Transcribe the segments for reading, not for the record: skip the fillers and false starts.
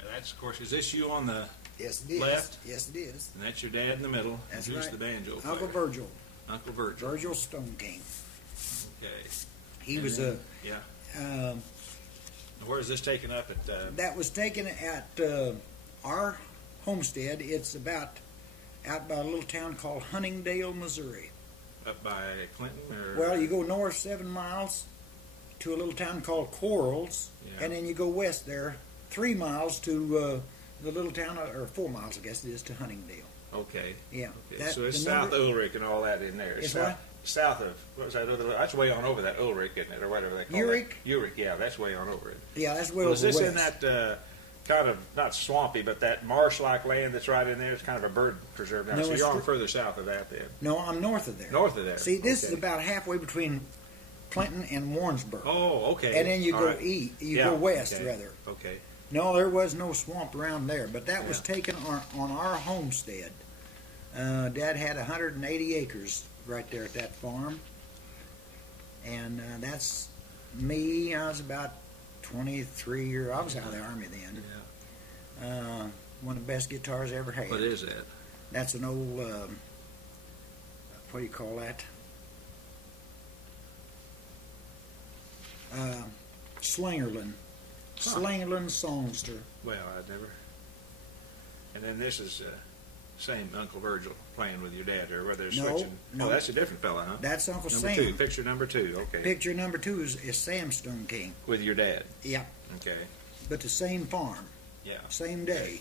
There, that's, of course, is this you on the Yes, it is. left? Yes, it is. And that's your dad in the middle? That's and who's right. the banjo player? Uncle Virgil. Uncle Virgil. Virgil Stoneking. Okay. He And was then- Yeah. a. Where is this taken up at? That was taken at our homestead. It's about out by a little town called Huntingdale, Missouri. Up by Clinton? Or? Well, you go north 7 miles to a little town called Corals, Yeah. and then you go west there 3 miles to the little town, or 4 miles, I guess it is, to Huntingdale. Okay. Yeah. Okay. So it's south of Ulrich and all that in there. It's south, what? South of, what was that other, that's way on over that Ulrich, isn't it, or whatever they call Urich? it? Urich, yeah, that's way on over it. Yeah, that's way Well, over is this west. in that kind of, not swampy, but that marsh-like land that's right in there? It's kind of a bird preserve now. No, So it's you're on fr- further south of that then? No, I'm north of there. North of there. See, this is Okay. about halfway between Clinton and Warrensburg. Oh, okay. And then you All go right. you Yeah, go west, okay. rather. Okay. No, there was no swamp around there, but that was Yeah. taken on our homestead. Dad had 180 acres right there at that farm. And that's me. I was about 23 years. I was out of the Army then. Yeah. One of the best guitars I ever had. What is that? That's an old, what do you call that? Slingerland. Slingerland Songster. Well, I'd never. And then this is same Uncle Virgil playing with your dad, or whether they're No, switching. no. Oh, that's a different fella, huh? That's Uncle Number Sam. two, picture number two. Okay. Picture number 2 is Sam Stoneking. With your dad. Yeah, Okay. but the same farm, Yeah. same day.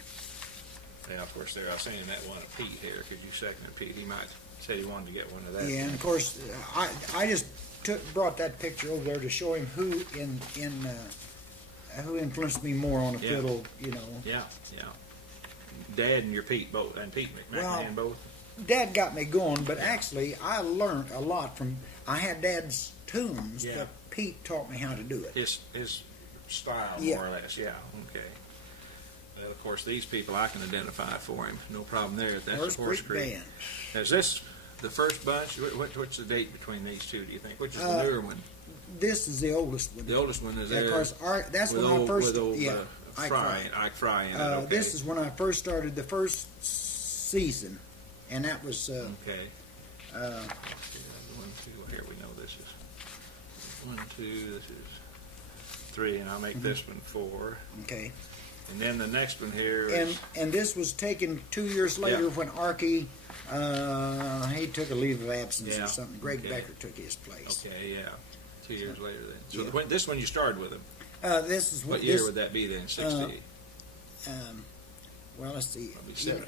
Yeah, of course, there. I was seeing that one of Pete here. Could you second it, Pete? He might said he wanted to get one of that. Yeah, and of course, I just brought that picture over there to show him who who influenced me more on the Yeah. fiddle. You know, Yeah, yeah. Dad and your Pete both, and Pete McCann both. Dad got me going, but actually, I learned a lot from. I had Dad's tunes, Yeah. but Pete taught me how to do it. His style, Yeah. more or less. Yeah. Okay. Well, of course, these people I can identify for him. No problem there. That's Horse Creek Band. Is this the first bunch? What's the date between these two? Do you think? Which is the newer one? This is the oldest one. The oldest one is Yeah, of there. course, that's with when old, I first. with old Yeah, Ike Fry in it. Okay. This is when I first started the first season, and that was. Okay. Uh, Let's see, 1, 2. Here we know this is 1, 2. This is 3, and I'll make this one 4. Okay. And then the next one here is And this was taken 2 years later Yeah. when Archie, he took a leave of absence Yeah. or something. Greg Okay. Becker took his place. okay, yeah, 2 years later then. So Yeah. this one you started with him. This is What this, year would that be then? 60, well, let's see. probably 7.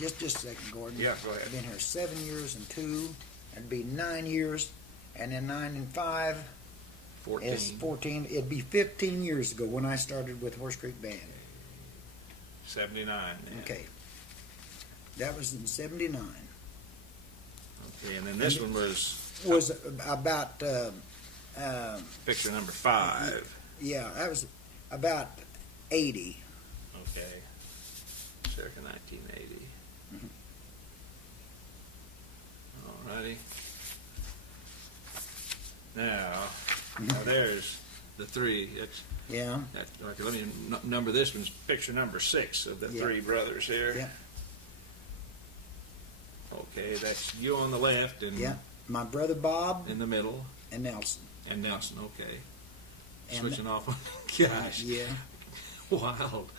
Just a second, Gordon. Yeah, go ahead. I've been here 7 years and 2. That'd be 9 years, and then 9 and 5 is 14, 14. It'd be 15 years ago when I started with Horse Creek Band. 79. Then. Okay. That was in 79. Okay, and then this one was Was about picture number 5. yeah, that was about 80. Okay, circa 1980. Alrighty. Now there's the 3. Yeah. Okay, let me number this one's picture number 6 of the Yeah. 3 brothers here. Yeah. Okay, that's you on the left and Yeah. My brother Bob in the middle and Nelson. and Nelson. Okay, And switching off. Gosh, Yeah. wild.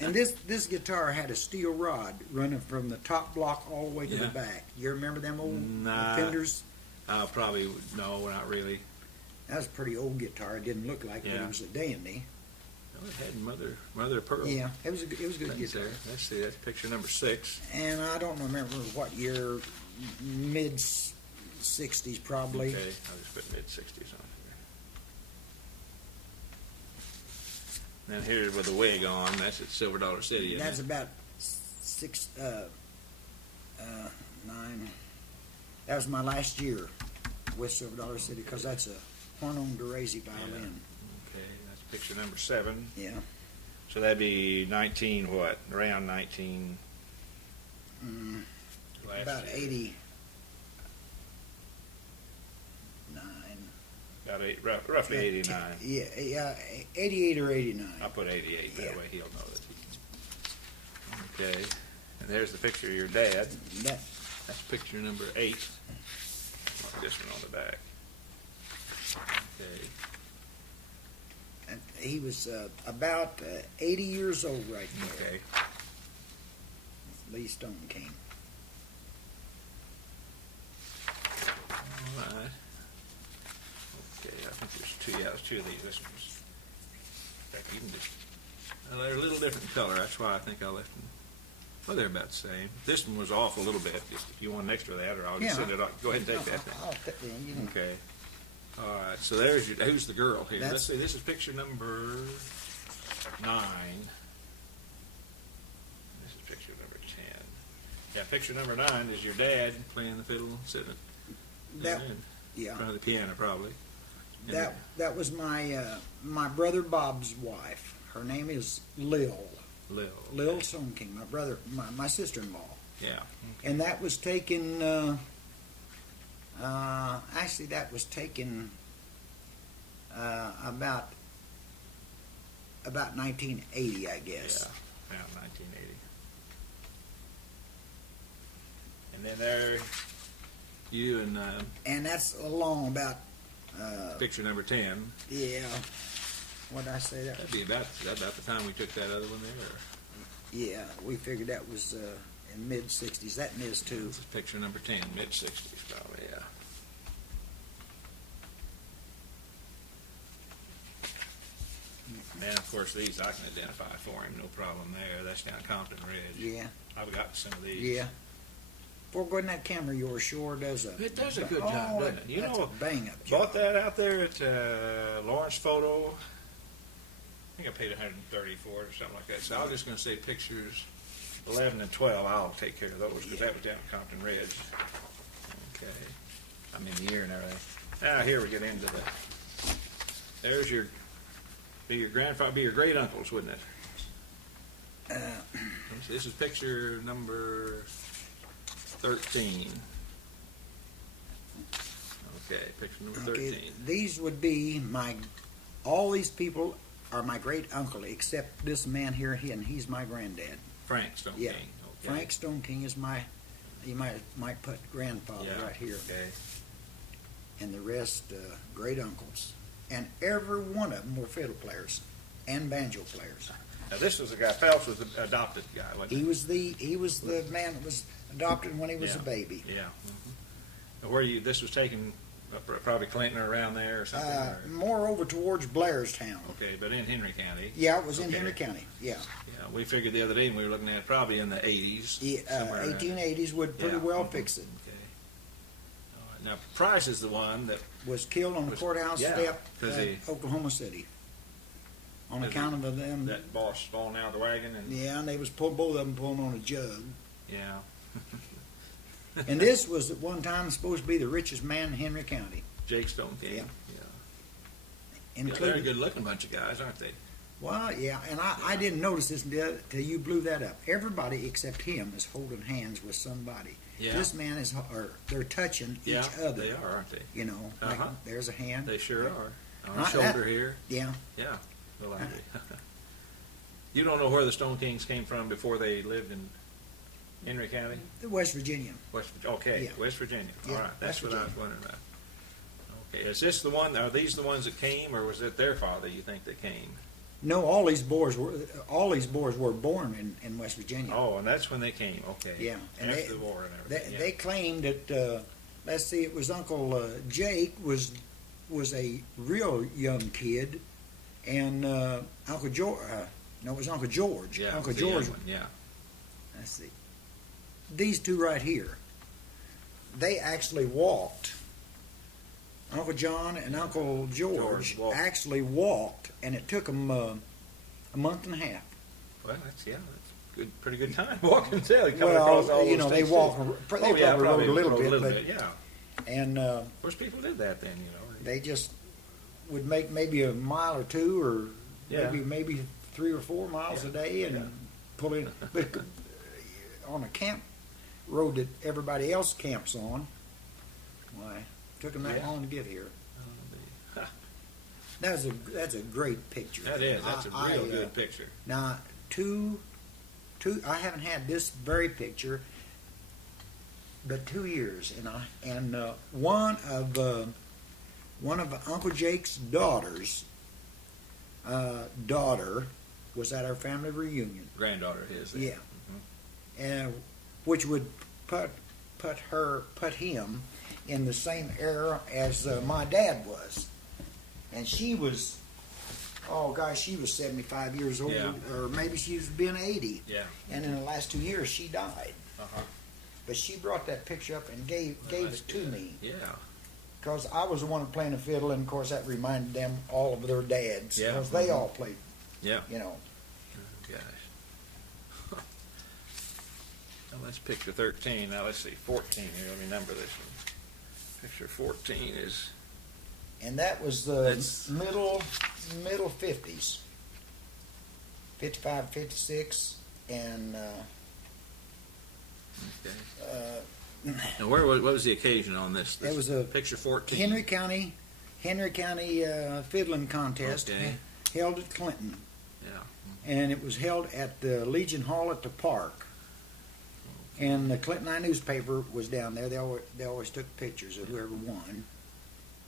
And this guitar had a steel rod running from the top block all the way to the Yeah. back. You remember them old Nah. Fenders? Probably no, not really. That was a pretty old guitar. It didn't look like it, but Yeah. it was a dandy. No, it had mother of pearl. Yeah, it was a good Things guitar. there. Let's see, that's picture number 6. And I don't remember what year, mid 60s probably. Okay, I'll just put mid-60s on here. Then here's with the wig on. That's at Silver Dollar City. Isn't That's it? about 9. That was my last year with Silver Dollar City because that's a Horn-on DeRazy violin. Okay, that's picture number 7. Yeah. So that'd be 19 what? Around 19. Last About year. 89. About roughly 89. Yeah, 88 or 89. I'll put 88. Yeah. That way he'll know that he can. Okay. And there's the picture of your dad. That's picture number 8. Mark this one on the back. Okay. And he was about 80 years old right there. Okay. Lee Stoneking. All right. Okay, I think there's two. Yeah, there's 2 of these. This one's. In fact, you can just. Well, they're a little different color. That's why I think I left them. Well, they're about the same. This one was off a little bit. Just if you want an extra of that, or I'll just send it off. Go ahead and take that. I'll take that. You can- Okay. All right. So there's your. Who's the girl here? That's- Let's see. This is picture number 9. This is picture number 10. Yeah, picture number 9 is your dad playing the fiddle, sitting That, in yeah. front of the piano, probably. And That was my my brother Bob's wife. Her name is Lil Lil. Stoneking. My brother, my sister-in-law. Yeah. And that was taken. Actually, that was taken about 1980, I guess. Yeah, around 1980. And then there, you and And that's along about. picture number 10. Yeah. What did I say that? That'd be about the time we took that other one there. Or, Yeah, we figured that was in mid-60s. That is too. this is picture number 10, mid-60s probably, yeah. And of course these I can identify for him, no problem there. That's down Compton Ridge. Yeah. I've got some of these. Yeah. Before going that camera, yours sure does a. It does a good job, doesn't it? You that's know, a bang up job. Bought that out there at Lawrence Photo. I think I paid $130 for it or something like that. So I was just going to say pictures 11 and 12. I'll take care of those because that was down at Compton Ridge. Okay. I mean the year and everything. Now here we get into the. There's your. Be your grandfather, be your great uncles, wouldn't it? This is picture number 13. Okay, picture number 13. Okay, these would be all these people are my great uncle, except this man here, and he's my granddad. Frank Stoneking. Yeah. Okay. Frank Stoneking is you might put grandfather right here. Okay. And the rest, great uncles. And every one of them were fiddle players and banjo players. Now this was the guy, Phelps was the adopted guy, wasn't he? He was the man that was adopted when he was a baby. Yeah. Mm-hmm. This was taken probably Clinton or around there or something? More over towards Blairstown. Okay, but in Henry County. Yeah, it was in Henry County. Yeah. Yeah, we figured the other day when we were looking at it, probably in the 80s. Yeah, 1880s would pretty well fix it. Okay. All right. Now Price is the one that Was killed on the courthouse step in Oklahoma City. On account of them. That boss falling out of the wagon and. Yeah, and they was both of them pulling on a jug. Yeah. And this was at one time supposed to be the richest man in Henry County. Jake Stoneking. Yeah. Yeah, they're a good-looking bunch of guys, aren't they? Well, yeah, and I didn't notice this until you blew that up. Everybody except him is holding hands with somebody. Yeah. This man or they're touching each other. They are, aren't they? You know, like, there's a hand. They sure are. On the shoulder here. Yeah. Yeah. Well, I agree. You don't know where the Stonekings came from before they lived in Henry County? West Virginia. Okay, Yeah. West Virginia. Yeah, All right, that's West what I was wondering about. Okay, is this the one? Are these the ones that came, or was it their father? You think that came? No, all these boys were born in West Virginia. Oh, and that's when they came. Okay. Yeah, and after the war and everything. They claimed that. Let's see, it was Uncle Jake was a real young kid, and Uncle George. No, it was Uncle George. Yeah, Uncle the George. young one, yeah. Let's see. These two right here, they actually walked. Uncle John and Uncle George walked. actually walked, and it took them a month and a half. Well, that's good, pretty good time walking. Well, you know, they walk. They probably rode a little bit, but yeah. And of course, people did that then. You know, they just would make maybe a mile or two, or maybe 3 or 4 miles a day, and pull in. But on a camp road that everybody else camps on, why, it took them that long to get here. That's a great picture. That is. That's a real good picture. Now, I haven't had this very picture, but 2 years, and one of Uncle Jake's daughter was at our family reunion. Granddaughter of his. Yeah, and which would put him in the same era as my dad was, and she was. Oh gosh, she was 75 years old, Yeah. or maybe she was been 80. Yeah. And in the last 2 years, she died. Uh-huh. But she brought that picture up and gave it to me. Yeah. Because I was the one playing the fiddle, and of course that reminded them all of their dads. Yeah. Because they all played, Yeah. you know. Oh, gosh. Now that's picture 13. Now let's see, 14 here. Let me number this one. Picture 14 is... And that was the middle 50s. 55, 56, and... Okay. And what was the occasion on this? It was a picture 14. Henry County fiddling contest held at Clinton. Yeah. And it was held at the Legion Hall at the park. And the Clinton Eye newspaper was down there. They always took pictures of whoever won.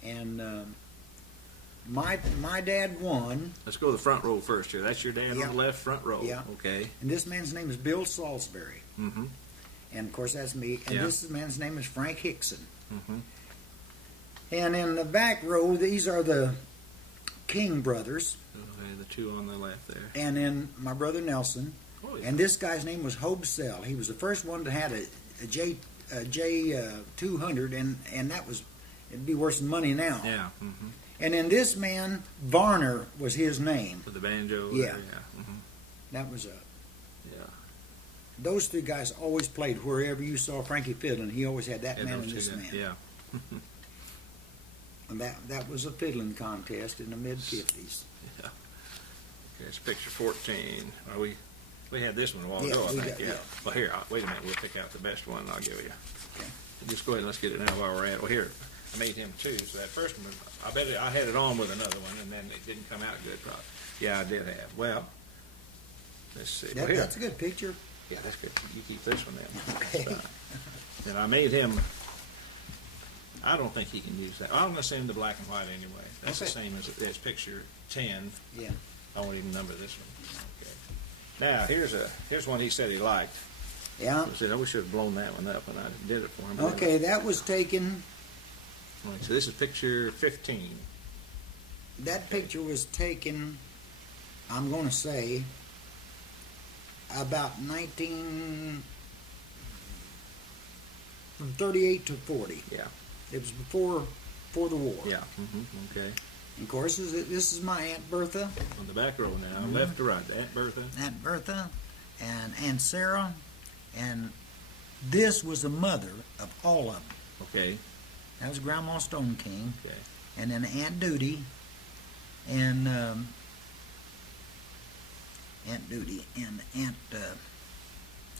And my dad won. Let's go to the front row first here. That's your dad on the left, front row. Yeah. Okay. And this man's name is Bill Salisbury. Mm-hmm. And of course that's me. And this man's name is Frank Hickson. Mm-hmm. And in the back row, these are the King brothers. Okay, the two on the left there. And then my brother Nelson. Oh, yeah. And this guy's name was Hobe Sell. He was the first one to have a J 200, and that was, it'd be worse than money now. Yeah. Mm-hmm. And then this man, Varner, was his name. With the banjo. Yeah. There, yeah. Mm-hmm. That was Yeah. those three guys always played wherever you saw Frankie fiddling. He always had that man and this man. Yeah. And that was a fiddling contest in the mid-50s. Yeah. Okay, it's picture 14. We had this one a while ago, I think. Yeah. Well, here, wait a minute. We'll pick out the best one and I'll give you. Okay. Just go ahead and let's get it now while we're at it. Well, here, I made him two. So that first one, I bet I had it on with another one, and then it didn't come out good. Probably. Yeah, I did have. Well, let's see. That's a good picture. Yeah, that's good. You keep this one then. Okay. And I made him. I don't think he can use that. I'm going to send him the black and white anyway. That's the same as picture 10. Yeah. I won't even number this one. Okay. Now here's one he said he liked. Yeah. I said, we should have blown that one up when I did it for him. Okay, that was taken. So this is picture 15. That picture was taken, I'm going to say, about from 38 to 40. Yeah. It was before the war. Yeah. Mm-hmm. Okay. And of course, this is my Aunt Bertha. On the back row now, left to right. Aunt Bertha. Aunt Bertha and Aunt Sarah. And this was the mother of all of them. Okay. That was Grandma Stoneking. Okay. And then Aunt Duty. And Aunt Duty and Aunt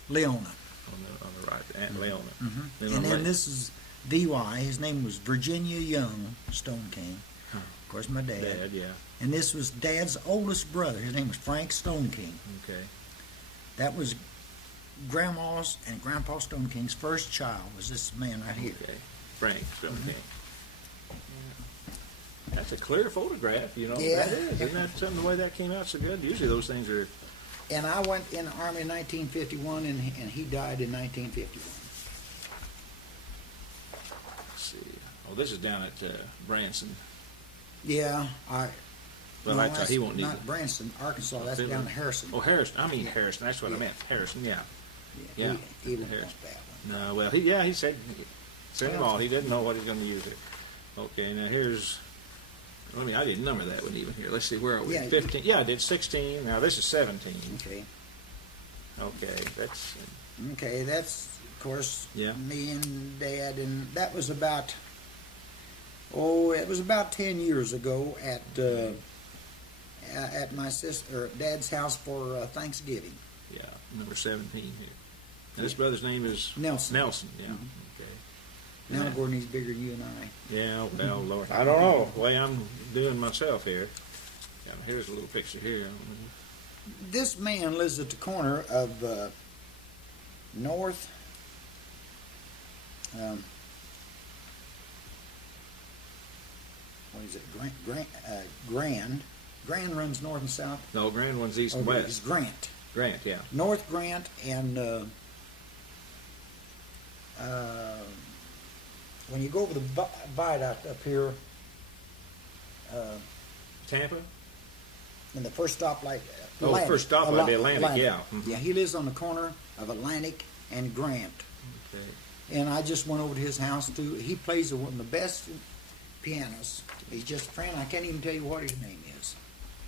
Leona. On the right, Aunt Leona. Mm-hmm. And then this is VY. His name was Virginia Young Stoneking. Huh. Of course, my dad. Dad, yeah. And this was Dad's oldest brother. His name was Frank Stoneking. Okay. That was Grandma's and Grandpa Stoneking's first child. Was this man right here? Okay. Frank Stoneking. That's a clear photograph, you know. Yeah. That is. Isn't that something, the way that came out so good? Usually those things are... And I went in the Army in 1951, and he died in 1951. Let's see. Oh, this is down at Branson. Yeah, Well, I thought he won't need not it. Branson, Arkansas. That's down to Harrison. Oh, Harrison. I mean Harrison. That's what I meant. Harrison, yeah. Yeah. He didn't Harrison. want that one. No, well, he said, send them all. He didn't know what he's going to use it. Okay, now here's... I didn't number that one even here. Let's see, where are we? Yeah, 15. Yeah, I did 16. Now this is 17. Okay. Okay, that's... Okay, that's, of course, Yeah. me and Dad, and that was about, it was about 10 years ago at my sister, Dad's house for Thanksgiving. Yeah, number 17 here. And this brother's name is... Nelson. Nelson, yeah. Mm-hmm. Okay. Now, Yeah. Gordon, he's bigger than you and I. Yeah, well, Lord, I don't know. The way I'm doing myself here. Yeah, here's a little picture here. This man lives at the corner of North. What is it? Grand. Grand runs north and south. No, Grand one's east and Okay, west. it's Grant. Grant, yeah. North Grant and when you go over the viaduct up here Tampa? in the first stoplight. Oh, the first stoplight, the Atlantic, yeah. Mhm. Yeah, he lives on the corner of Atlantic and Grant. Okay. And I just went over to his house too. He plays one of the best pianos. He's just a friend. I can't even tell you what his name is,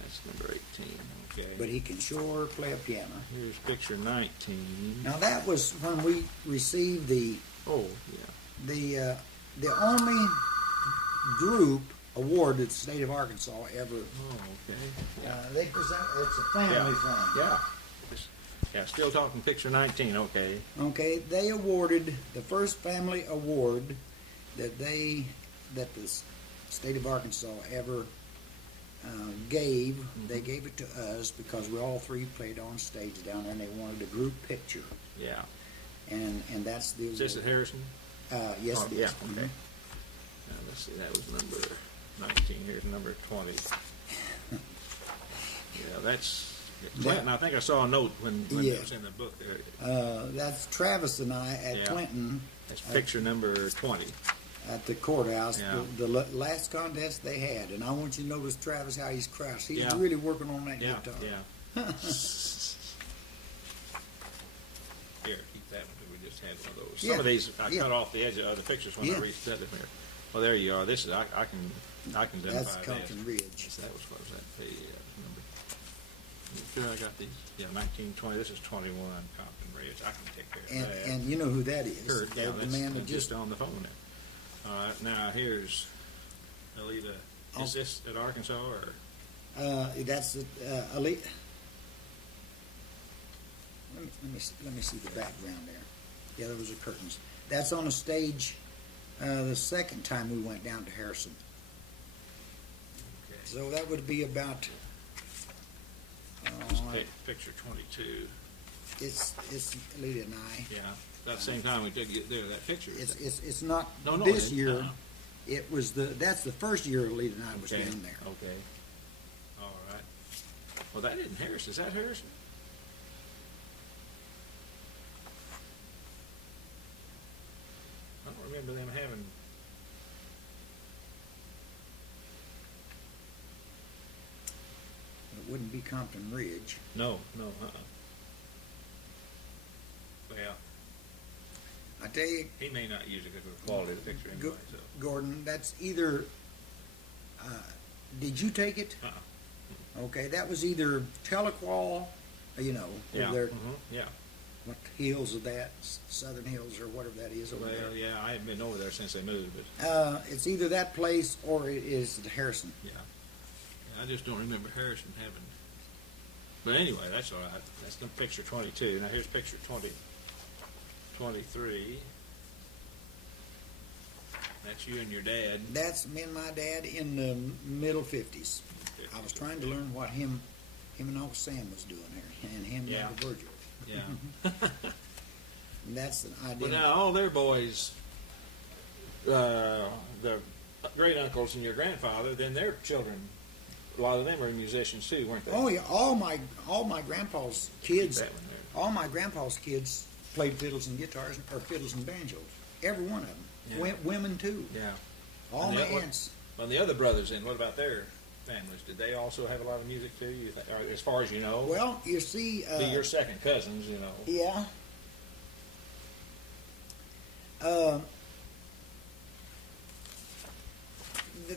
That's number 18. Okay. but he can sure play a piano. Here's picture 19. Now that was when we received the Oh, yeah. the only group award that the state of Arkansas ever. Oh, okay. They present. It's a family thing. Yeah. Yeah, still talking picture 19, okay. Okay, they awarded the first family award that the state of Arkansas ever gave. They gave it to us because we all three played on stage down there, and they wanted a group picture. Yeah. And that's the award. Is this at Harrison? Yes, Oh, it is. yeah, Mhm. okay. Now, let's see, that was number 19. Here's number 20. Yeah, that's Clinton. I think I saw a note when Yeah. it was in the book there. That's Travis and I at Yeah. Clinton That's picture number 20. at the courthouse. Yeah. The last contest they had, and I want you to notice Travis how he's crouched. He's Yeah. really working on that Yeah, guitar. yeah. Here, keep that one. We just had one of those. Some Yeah, of these I yeah. cut off the edge of other pictures when Yeah. I reset them here. Well, there you are. This is I can identify That's that. Compton Ridge. So that was what was that? The number. You sure I got these? Yeah, 1920. This is 21 Compton Ridge. I can take care of that. And you know who that is? Kurt, yeah, the that's man that just just on the phone now. All right, now here's Alita. Is this at Arkansas or? that's elite. Let me see the background there. Yeah, those are curtains. That's on a stage. The second time we went down to Harrison. Okay. So that would be about. Just picture 22. It's Lita and I. Yeah, about the same time we did get there. That picture. It's not No, this it- year. It was that's the first year Lita and I was Okay. down there. Okay. All right. Well, that isn't Harrison. Is that Harrison? I don't remember them having. It wouldn't be Compton Ridge. No. Well, I tell you, he may not use it because of the quality of the picture anyway. So. Gordon, that's either. Did you take it? Okay, that was either Telequal, Yeah. there. Yeah. What hills of that? Southern Hills or whatever that is over Well, there. yeah. I haven't been over there since they moved, but It's either that place or it is the Harrison. yeah. I just don't remember Harrison having. But anyway, that's all right. That's the picture 22. Now here's picture 23. That's you and your dad. That's me and my dad in the middle 50s. I was trying to learn what him and Uncle Sam was doing there, and him Yeah. and Uncle Virgil. Yeah. And that's the idea. Well, now all their boys, the great uncles and your grandfather, then their children, a lot of them are musicians too, weren't they? Oh yeah, all my grandpa's kids, Keep that one there. all my grandpa's kids played fiddles and guitars or fiddles and banjos. Every one of them. Yeah. Women too. Yeah. All And my the other- aunts. Well, the other brothers, then, what about their families? Did they also have a lot of music too? You think, or as far as you know? Well, you see. Be your second cousins, you know. Yeah.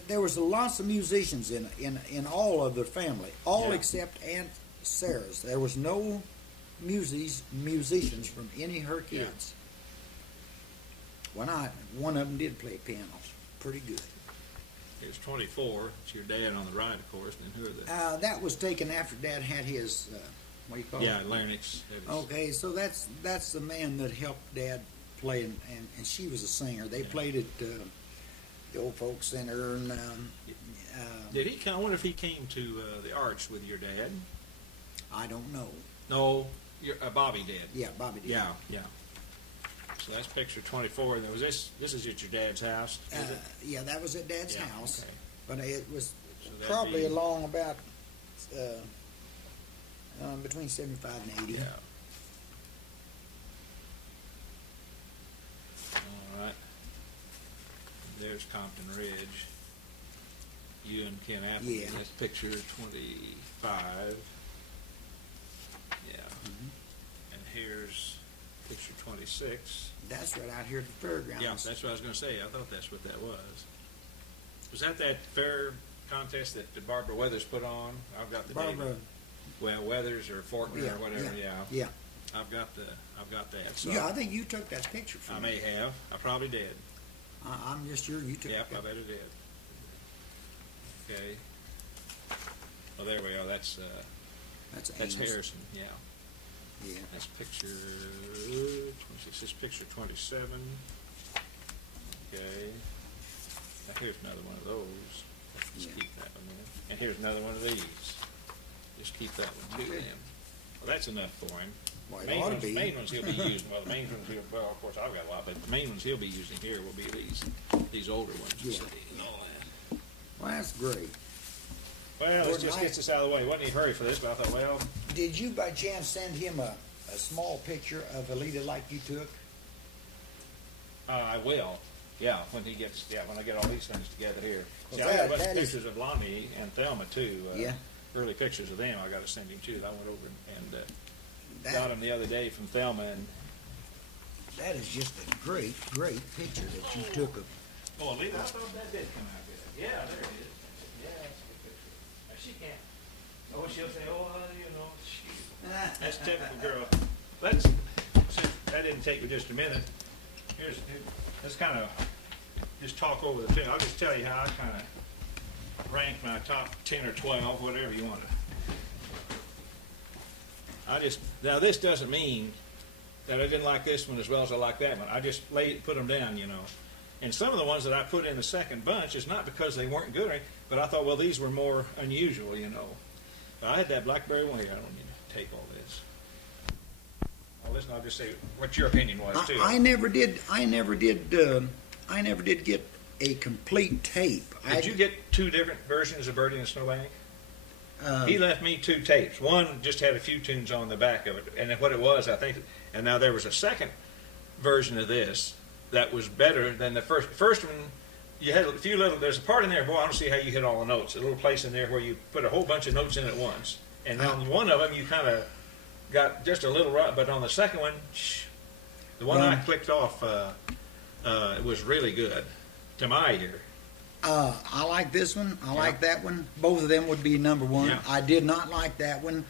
There was lots of musicians in all of the family, all Yeah. except Aunt Sarah's. There was no musicians from any of her kids. One of them did play piano, pretty good. Here's 24. It's your dad on the right, of course. And who are the? That was taken after Dad had his what do you call Yeah, it? larynx. Okay, so that's the man that helped Dad playing, and she was a singer. They played at the Old Folks Center, and Did he come? I wonder if he came to the Arts with your dad. I don't know. No, Bobby did. Yeah, Bobby did. Yeah, yeah. So that's picture 24. There was this. This is at your dad's house. Is it? Yeah, that was at Dad's Yeah, house, okay. but it was So that'd probably be- along about between 75 and 80. Yeah. All right. There's Compton Ridge. You and Ken Apple. Yeah. That's picture 25. Yeah. Mhm. And here's picture 26. That's right out here at the fairgrounds. Yeah, that's what I was going to say. I thought that's what that was. Was that fair contest that Barbara Weathers put on? I've got the date. Barbara. Well, Weathers or Fortner Yeah, or whatever. Yeah. Yeah. I've got that. So Yeah, I think you took that picture for I me. may have. I probably did. I'm just sure you took Yep, it. I bet it did. Okay. Well, there we are. That's Amos. Harrison. Yeah. Yeah. That's picture. This is picture 27. Okay. Now here's another one of those. Just Yeah. keep that one there. And here's another one of these. Just keep that one too. Okay. Then. Well, that's enough for him. Well, it ought to be. Main ones he'll be using. Well, the main ones well, of course I've got a lot, but the main ones he'll be using here will be these older ones. Yeah. And all that. Well, that's great. Well, let's Gordon, just get this out of the way. Wasn't any hurry for this, but I thought, well, Did you by chance send him a small picture of Alita like you took? I will. Yeah, when I get all these things together here. Well, See, I got a bunch that of is- pictures of Lonnie and Thelma too. Yeah. Early pictures of them. I got to send him too. I went over and got That, them the other day from Thelma, and that is just a great, great picture that you took of. oh, Lita, I thought that did come out good. Yeah, there it is. Yeah, that's a good picture. Now, she can't. Oh, she'll say, oh, you know, that's typical girl. Since that didn't take me just a minute. Let's kind of just talk over the thing. I'll just tell you how I kind of ranked my top 10 or 12, whatever you want to. Now this doesn't mean that I didn't like this one as well as I like that one. I just put them down, you know. And some of the ones that I put in the second bunch is not because they weren't good, but I thought, well, these were more unusual, you know. I had that blackberry one here. I don't need to take all this. Well, listen, I'll just say what your opinion was too. I never did get a complete tape. Did you get two different versions of Birdie and the Snowbank? Uh, He left me two tapes. One just had a few tunes on the back of it, and then what it was, I think, and now there was a second version of this that was better than the first. First one, you had a few little. There's a part in there, boy. I don't see how you hit all the notes. A little place in there where you put a whole bunch of notes in at once, and on one of them you kind of got just a little right, but on the second one, the one I clicked off, it was really good to my ear. I like this one. I like that one. Both of them would be number one. Yeah. I did not like that one.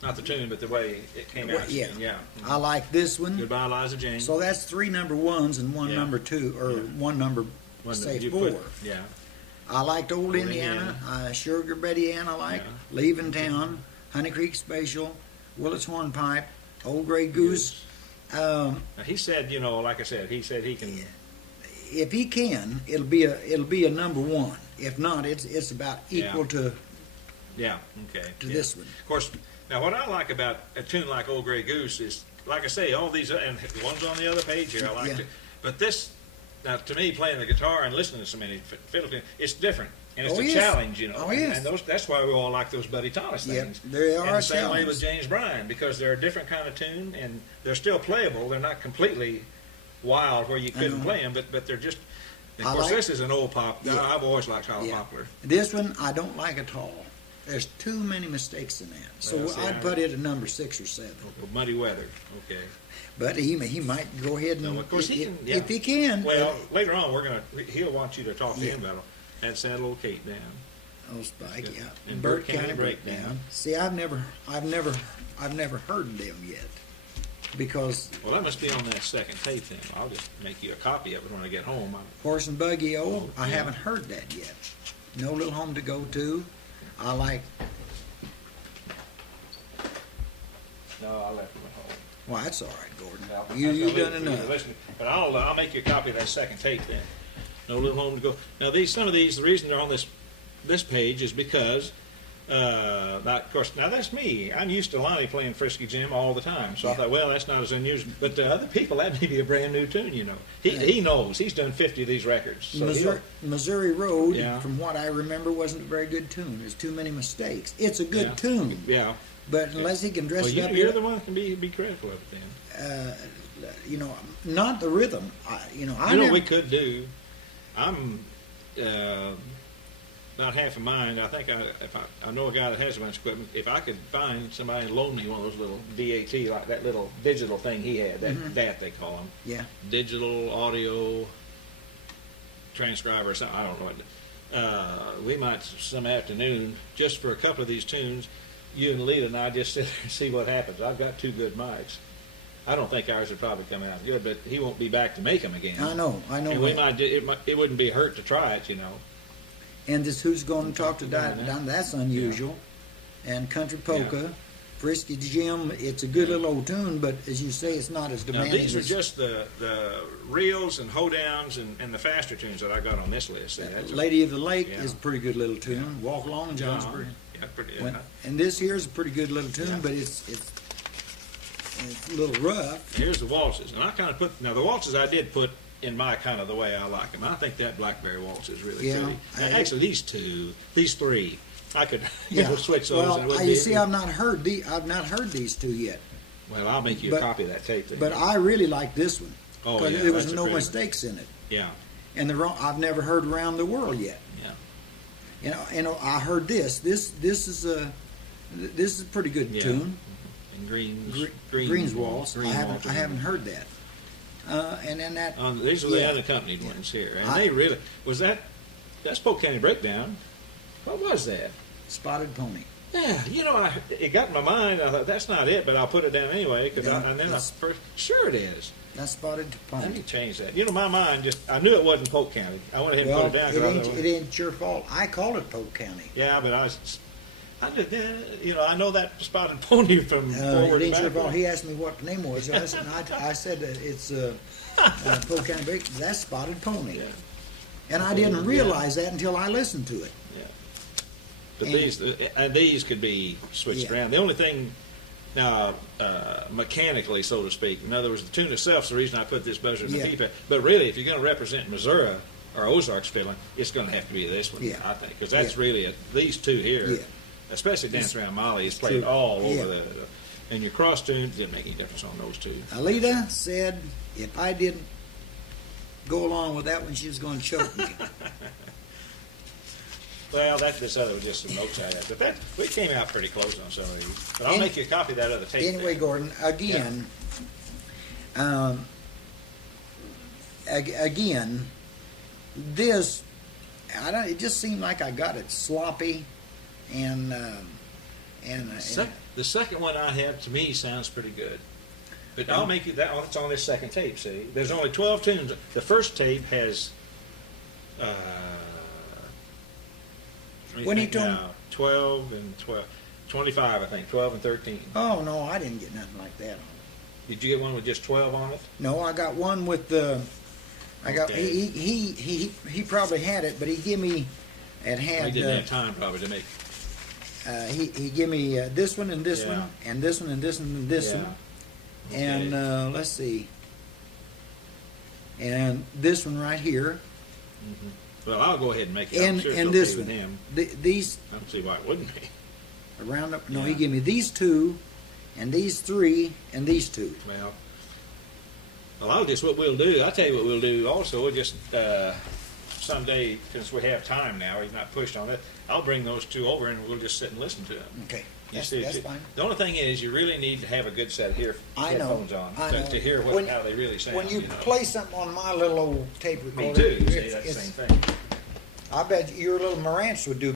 Not the tune, but the way it came out. yeah. Yeah. I like this one. Goodbye, Eliza Jane. So that's 3 number ones and 1 Yeah. number 2, or Yeah. 1 number, One that say you 4. put- yeah. I liked Old Indiana. Indiana. Sugar Betty Ann I like. Yeah. Leaving Town. Honey Creek Special. Willits Hornpipe. Old Gray Goose. Now, he said, you know, like I said, he said he can. If he can, it'll be a number 1. If not, it's about equal to Yeah. Okay. this one. Of course. Now, what I like about a tune like Old Gray Goose is, like I say, all these, and the ones on the other page here, I like Yeah. it. But this, now, to me, playing the guitar and listening to so many fiddle tunes, it's different. And it's Oh, a yes. challenge, you know. Oh, yes. And that's why we all like those Buddy Thomas Yep, things. they are and the a same way challenge. with James Bryan, because they're a different kind of tune, and they're still playable. They're not completely wild where you couldn't play them, but they're just. Of I course, like- this is an old pop. Yeah. I've always liked Hollow Yeah. Poplar. This one I don't like at all. There's too many mistakes in that. So Well, see, I'd put it at number 6 or 7. Muddy Weather. Okay. But he might go ahead and No, of course he can, yeah. if he can. Well, later on, he'll want you to talk to Yeah. him about it. That's that little Kate down. Oh, Spike, yeah. And Burt County Breakdown. See, I've never heard them yet, because Well, that must be on that second tape then. I'll just make you a copy of it when I get home. Horse and Buggy I Yeah. haven't heard that yet. No Little Home to Go To. I like. No, I left them at home. Well, that's all right, Gordon. Well, You that's done for you to enough. listen. But I'll make you a copy of that second tape then. No little home to go. Now some of these, the reason they're on this page is because, of course, now that's me. I'm used to Lonnie playing Frisky Jim all the time, so I thought, well, that's not as unusual. But to other people, that may be a brand new tune. You know, he knows. He's done 50 of these records. So Missouri Road, Yeah. from what I remember, wasn't a very good tune. There's too many mistakes. It's a good tune, Yeah. but unless he can dress Well, it up, you're the one that can be critical of it then. not the rhythm. I You know never, what we could do? I'm not half of mine. I think if I know a guy that has a bunch of equipment, if I could find somebody and loan me one of those little DAT, like that little digital thing he had, that they call them, yeah. digital audio transcriber or something, I don't know. We might some afternoon, just for a couple of these tunes, you and Lita and I just sit there and see what happens. I've got 2 good mics. I don't think ours would probably come out good, but he won't be back to make them again. I know. And we might, it wouldn't be hurt to try it, you know. And this Who's Going to Talk to Don, that's unusual. And Country Polka, Frisky Jim, it's a good little old tune, but as you say, it's not as Now, demanding. these are just the reels and hoedowns and the faster tunes that I got on this list. That's Lady of the Lake Yeah. is a pretty good little tune. Walk Along John's pretty. Yeah, pretty. And this here's a pretty good little tune, Yeah. but it's a little rough. Here's the waltzes, and I kind of put the waltzes I did put in my kind of the way I like them. I think that Blackberry waltz is really Yeah, pretty. Actually, these 3, I could Yeah. switch those. Well, and it wouldn't you be- see, I've not heard these 2 yet. Well, I'll make you a copy of that tape. Then. But I really like this one Oh, because yeah, there was that's a no pretty one. mistakes in it. Yeah, And I've never heard Around the World yet. yeah. I heard this. This is a pretty good Yeah. tune. And Green's Waltz. Green I Waltz. haven't heard that. And then that. These are the yeah. unaccompanied ones here, and they really was that's Polk County Breakdown. What was that? Spotted Pony. Yeah, it got in my mind. I thought that's not it, but I'll put it down anyway. Yeah, Sure it is. That's Spotted Let Pony. me change that. My mind I knew it wasn't Polk County. I went ahead and Well, put it down. 'Cause I thought, it ain't your fault. I called it Polk County. yeah, but I did, I know that Spotted Pony from forward It and ain't your fault. backward. He asked me what the name was. I said that it's Polk County Break. That's Spotted Pony. Yeah. And I didn't realize that until I listened to it. Yeah. But And- these could be switched Yeah. around. The only thing now, mechanically, so to speak, in other words, the tune itself is the reason I put this buzzer in the Yeah. keypad. But really, if you're going to represent Missouri or Ozarks fiddling, it's going to have to be this one, Yeah. I think, because that's Yeah. really these 2 here, Yeah. especially Dance Around Molly, is played true. all Yeah. over and your cross tunes didn't make any difference on those 2. Alita said if I didn't go along with that one, she was going to choke me. Well, this other was just some notes I had, but we came out pretty close on some of these. But I'll make you a copy of that other tape. Anyway, there. Gordon, again, this, it just seemed like I got it sloppy and The second one I have, to me, sounds pretty good. But I'll make you that one. It's on this second tape, see? There's only 12 tunes. The first tape has, When he told- 12 and 12, 25, I think, 12 and 13. oh no, I didn't get nothing like that. Did you get one with just 12 on it? No, I got one with the. I got Okay. he probably had it, but he give me. It I had. didn't have time probably to make. He give me this one and this Yeah. one and this one and this one and this Yeah. one. Okay. And let's see. And this one right here, Mhm. Well, I'll go ahead and make it. I'm and sure it's and okay this with one. him. These I don't see why it wouldn't be. around up. No, Yeah. he gave me these 2, and these 3, and these 2. Well, I'll just what we'll do. I'll tell you what we'll do. Also, we'll just someday, since we have time now, he's not pushed on it. I'll bring those 2 over, and we'll just sit and listen to them. Okay, You that's, see, that's fine. The only thing is, you really need to have a good set of I know. headphones on I know. to hear When- how they really sound. When you know. play something on my little old tape Me recorder, too. See, that's the same thing. I bet your little Marantz would do